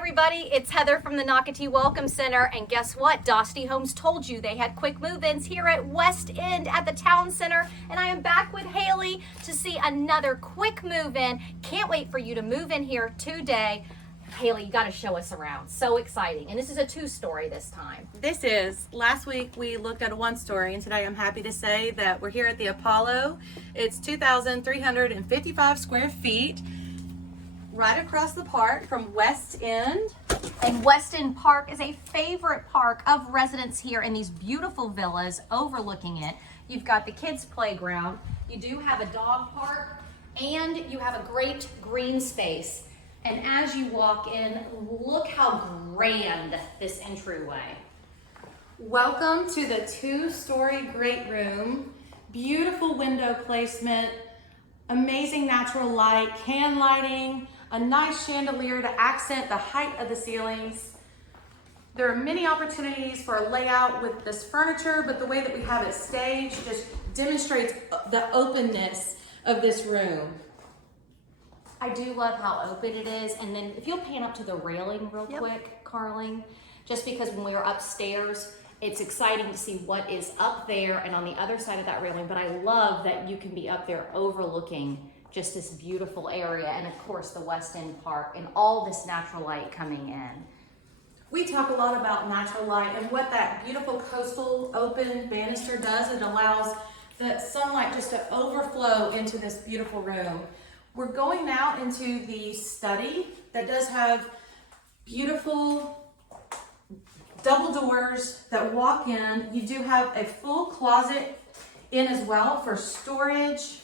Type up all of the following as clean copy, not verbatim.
everybody, it's Heather from the Nocatee Welcome Center, and guess what? Dostie Homes told you they had quick move-ins here at West End at the Town Center, and I am back with Haley to see another quick move-in. Can't wait for you to move in here today. Haley, you got to show us around. So exciting. And this is a two-story this time. This is. Last week we looked at a one-story, and today I'm happy to say that we're here at the Apollo. It's 2,355 square feet, right across the park from West End. And West End Park is a favorite park of residents here in these beautiful villas overlooking it. You've got the kids' playground. You do have a dog park, and you have a great green space. And as you walk in, look how grand this entryway. Welcome to the two-story great room. Beautiful window placement, amazing natural light, can lighting, a nice chandelier to accent the height of the ceilings. There are many opportunities for a layout with this furniture, but the way that we have it staged just demonstrates the openness of this room. I do love how open it is. And then if you'll pan up to the railing real quick, Carling, just because when we were upstairs, it's exciting to see what is up there and on the other side of that railing. But I love that you can be up there overlooking just this beautiful area. And of course, the West End Park and all this natural light coming in. We talk a lot about natural light and what that beautiful coastal open banister does. It allows the sunlight just to overflow into this beautiful room. We're going now into the study that does have beautiful double doors that walk in. You do have a full closet in as well for storage.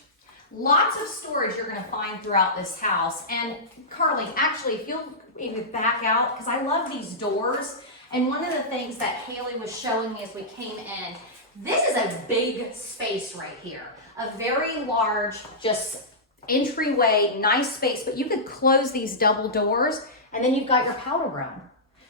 Lots of storage you're going to find throughout this house. And Carly, actually, if you'll maybe back out, because I love these doors. And one of the things that Haley was showing me as we came in, this is a big space right here. A very large, just entryway, nice space, but you could close these double doors and then you've got your powder room.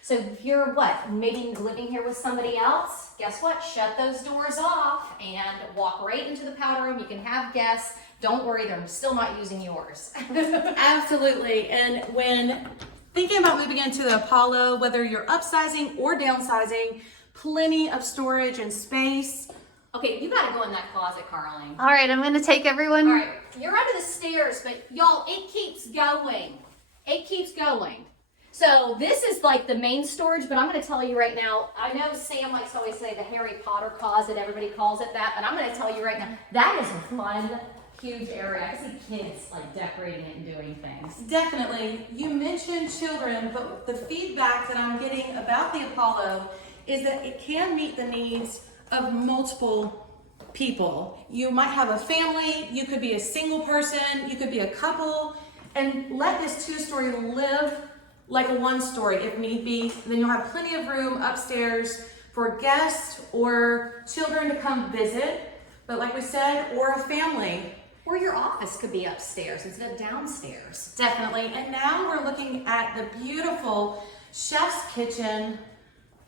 So if you're maybe living here with somebody else, guess what? Shut those doors off and walk right into the powder room. You can have guests. Don't worry, they're still not using yours. Absolutely. And when thinking about moving into the Apollo, whether you're upsizing or downsizing, plenty of storage and space. Okay, you gotta go in that closet, Carling. All right, I'm gonna take everyone. All right, you're under the stairs, but y'all, it keeps going. It keeps going. So this is like the main storage, but I'm gonna tell you right now, I know Sam likes to always say the Harry Potter closet, everybody calls it that, but I'm gonna tell you right now, that is a fun, huge area. I see kids like decorating it and doing things. Definitely. You mentioned children, but the feedback that I'm getting about the Apollo is that it can meet the needs of multiple people. You might have a family, you could be a single person, you could be a couple, and let this two-story live like a one-story if need be. Then you'll have plenty of room upstairs for guests or children to come visit, but like we said, or a family. Or your office could be upstairs instead of downstairs. Definitely. And now we're looking at the beautiful chef's kitchen,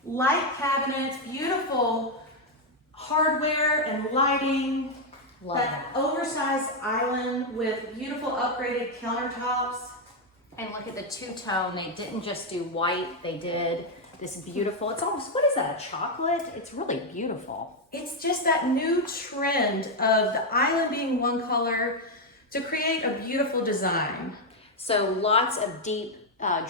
light cabinets, beautiful hardware and lighting. Love that oversized island with beautiful upgraded countertops. And look at the two-tone. They didn't just do white. They did this beautiful, it's almost, what is that, a chocolate? It's really beautiful. It's just that new trend of the island being one color to create a beautiful design. So lots of deep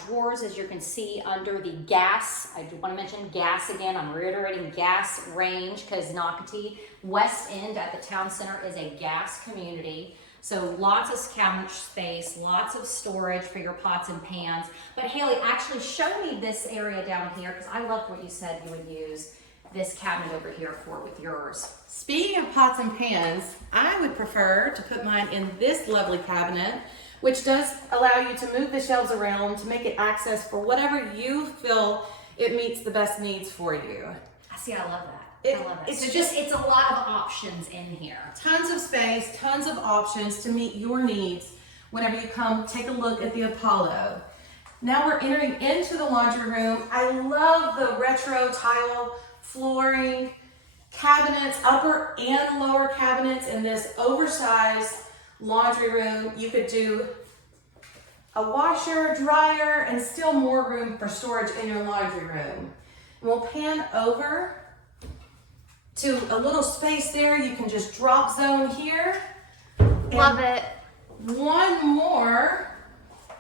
drawers, as you can see, under the gas. I do want to mention gas again. I'm reiterating gas range because Nocatee, West End at the Town Center is a gas community. So lots of cabinet space, lots of storage for your pots and pans. But Haley, actually show me this area down here because I love what you said you would use this cabinet over here for with yours. Speaking of pots and pans, I would prefer to put mine in this lovely cabinet, which does allow you to move the shelves around to make it access for whatever you feel it meets the best needs for you. See, I love that. I love that. It's a lot of options in here. Tons of space, tons of options to meet your needs whenever you come take a look at the Apollo. Now we're entering into the laundry room. I love the retro tile flooring, cabinets, upper and lower cabinets in this oversized laundry room. You could do a washer, dryer, and still more room for storage in your laundry room. We'll pan over to a little space there. You can just drop zone here. Love it. One more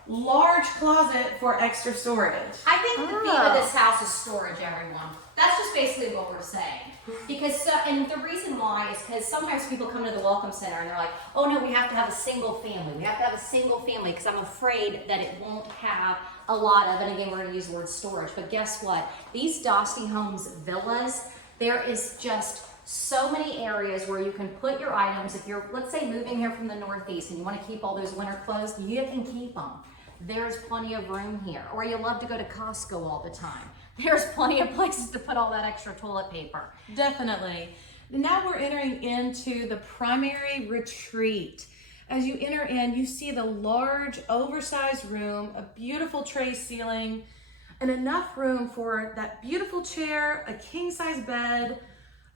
large closet for extra storage. I think the theme of this house is storage, everyone. That's just basically what we're saying. Because, and the reason why is because sometimes people come to the Welcome Center and they're like, oh no, we have to have a single family. We have to have a single family because I'm afraid that it won't have a lot of, and again, we're gonna use the word storage, but guess what? These Dostie Homes villas, there is just so many areas where you can put your items. If you're, let's say, moving here from the Northeast and you want to keep all those winter clothes, you can keep them. There's plenty of room here. Or you love to go to Costco all the time. There's plenty of places to put all that extra toilet paper. Definitely. Now we're entering into the primary retreat. As you enter in, you see the large, oversized room, a beautiful tray ceiling, and enough room for that beautiful chair, a king-size bed,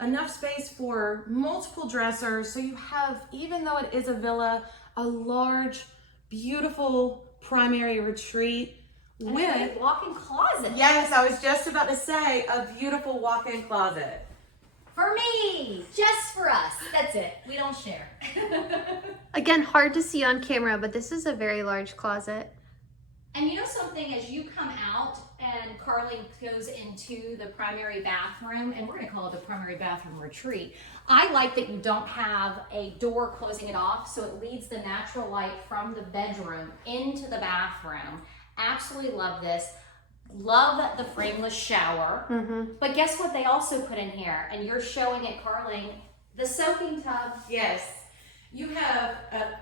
enough space for multiple dressers. So you have, even though it is a villa, a large, beautiful primary retreat And with a walk-in closet. Yes, I was just about to say, a beautiful walk-in closet. For me, just for us. That's it. We don't share. Again, hard to see on camera, but this is a very large closet. And you know something, as you come out and Carly goes into the primary bathroom, and we're gonna call it the primary bathroom retreat, I like that you don't have a door closing it off, so it leads the natural light from the bedroom into the bathroom. Absolutely love this. Love the frameless shower. But guess what they also put in here? And you're showing it, Carly, the soaking tub. Yes, you have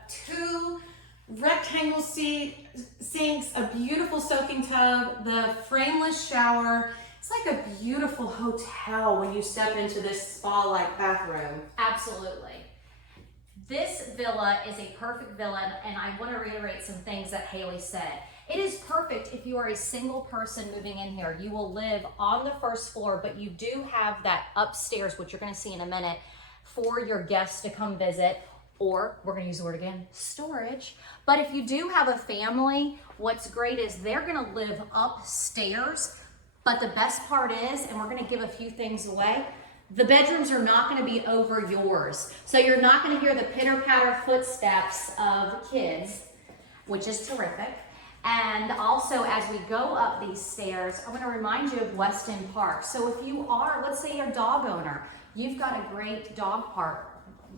two rectangle sinks, a beautiful soaking tub, the frameless shower. It's like a beautiful hotel when you step into this spa-like bathroom. Absolutely. This villa is a perfect villa, and I want to reiterate some things that Haley said. It is perfect if you are a single person moving in here. You will live on the first floor, but you do have that upstairs, which you're going to see in a minute, for your guests to come visit, or we're going to use the word again, storage. But if you do have a family, what's great is they're going to live upstairs. But the best part is, and we're going to give a few things away, the bedrooms are not going to be over yours. So you're not going to hear the pitter-patter footsteps of kids, which is terrific. And also, as we go up these stairs, I'm going to remind you of West End Park. So if you are, let's say you're a dog owner, you've got a great dog park,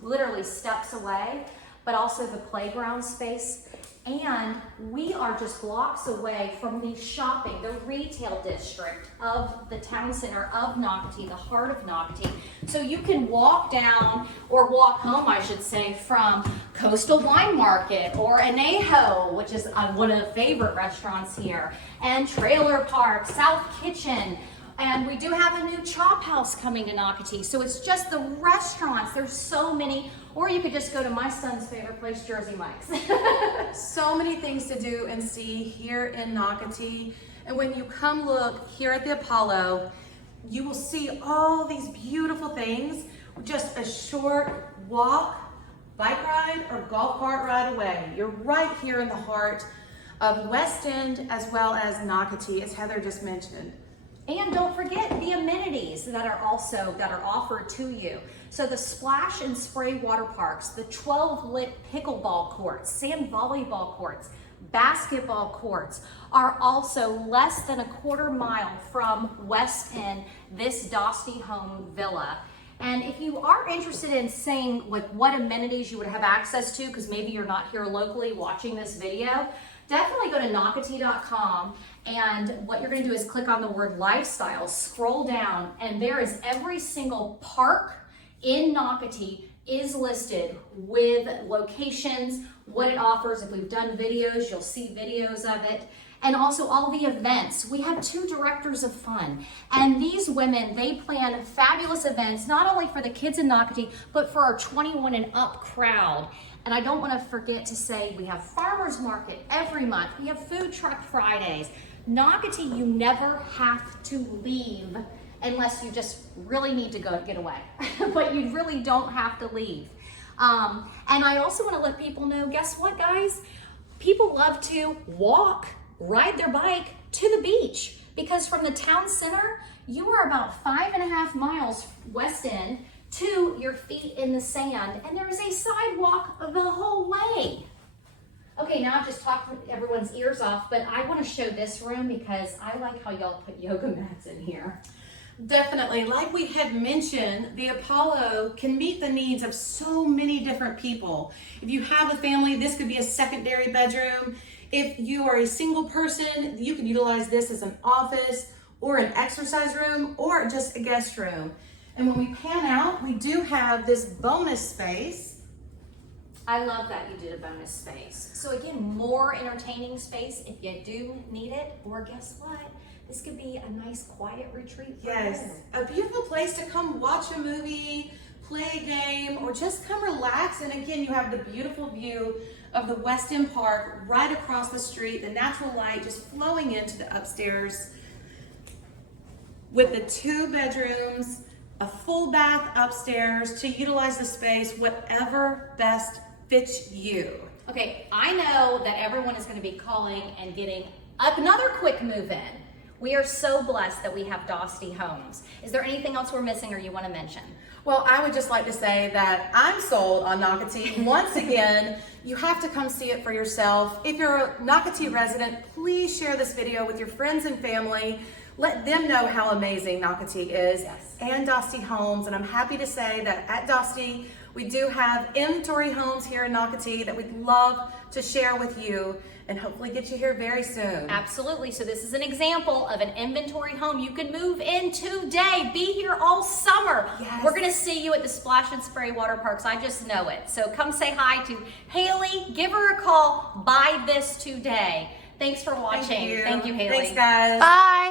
literally steps away, but also the playground space. And we are just blocks away from the shopping, the retail district of the town center of Nocatee, the heart of Nocatee. So you can walk down, or walk home, I should say, from Coastal Wine Market or Anejo, which is one of the favorite restaurants here, and Trailer Park, South Kitchen. And we do have a new chop house coming to Nocatee. So it's just the restaurants. There's so many. Or you could just go to my son's favorite place, Jersey Mike's. So many things to do and see here in Nocatee. And when you come look here at the Apollo, you will see all these beautiful things. Just a short walk, bike ride, or golf cart ride away. You're right here in the heart of West End as well as Nocatee, as Heather just mentioned. And don't forget the amenities that are offered to you. So the splash and spray water parks, the 12 lit pickleball courts, sand volleyball courts, basketball courts are also less than a quarter mile from West End, this Dostie home villa. And if you are interested in saying like what amenities you would have access to, because maybe you're not here locally watching this video, definitely go to Nocatee.com, and what you're going to do is click on the word lifestyle, scroll down, and there is every single park in Nocatee is listed with locations, what it offers. If we've done videos, you'll see videos of it. And also all the events. We have 2 directors of fun. And these women, they plan fabulous events, not only for the kids in Nocatee, but for our 21 and up crowd. And I don't want to forget to say we have farmers market every month. We have food truck Fridays. Nocatee, you never have to leave unless you just really need to go get away. But you really don't have to leave. And I also want to let people know, guess what, guys? people love to walk, ride their bike to the beach, because from the town center, you are about 5.5 miles west end to your feet in the sand, and there is a sidewalk the whole way. Okay, now I've just talked everyone's ears off, but I want to show this room because I like how y'all put yoga mats in here. Definitely. Like we had mentioned, the Apollo can meet the needs of so many different people. If you have a family, this could be a secondary bedroom. If you are a single person, you can utilize this as an office or an exercise room or just a guest room. And when we pan out, we do have this bonus space. I love that you did a bonus space. So again, more entertaining space if you do need it, or guess what? This could be a nice quiet retreat for Yes, you. a beautiful place to come watch a movie, play a game, or just come relax. And again, you have the beautiful view of the West End Park right across the street, the natural light just flowing into the upstairs with the 2 bedrooms, a full bath upstairs to utilize the space whatever best fits you. Okay, I know that everyone is going to be calling and getting another quick move in. We are so blessed that we have Dostie Homes. Is there anything else we're missing or you want to mention? Well, I would just like to say that I'm sold on Nocatee. Once again, you have to come see it for yourself. If you're a Nocatee resident, please share this video with your friends and family. Let them know how amazing Nocatee is, Yes. and Dostie Homes. And I'm happy to say that at Dostie, we do have inventory homes here in Nocatee that we'd love to share with you and hopefully get you here very soon. Absolutely. So this is an example of an inventory home you can move in today. Be here all summer. Yes. We're going to see you at the Splash and Spray water parks. I just know it. So come say hi to Haley. Give her a call. Buy this today. Thanks for watching. Thank you. Thank you, Haley. Thanks, guys. Bye.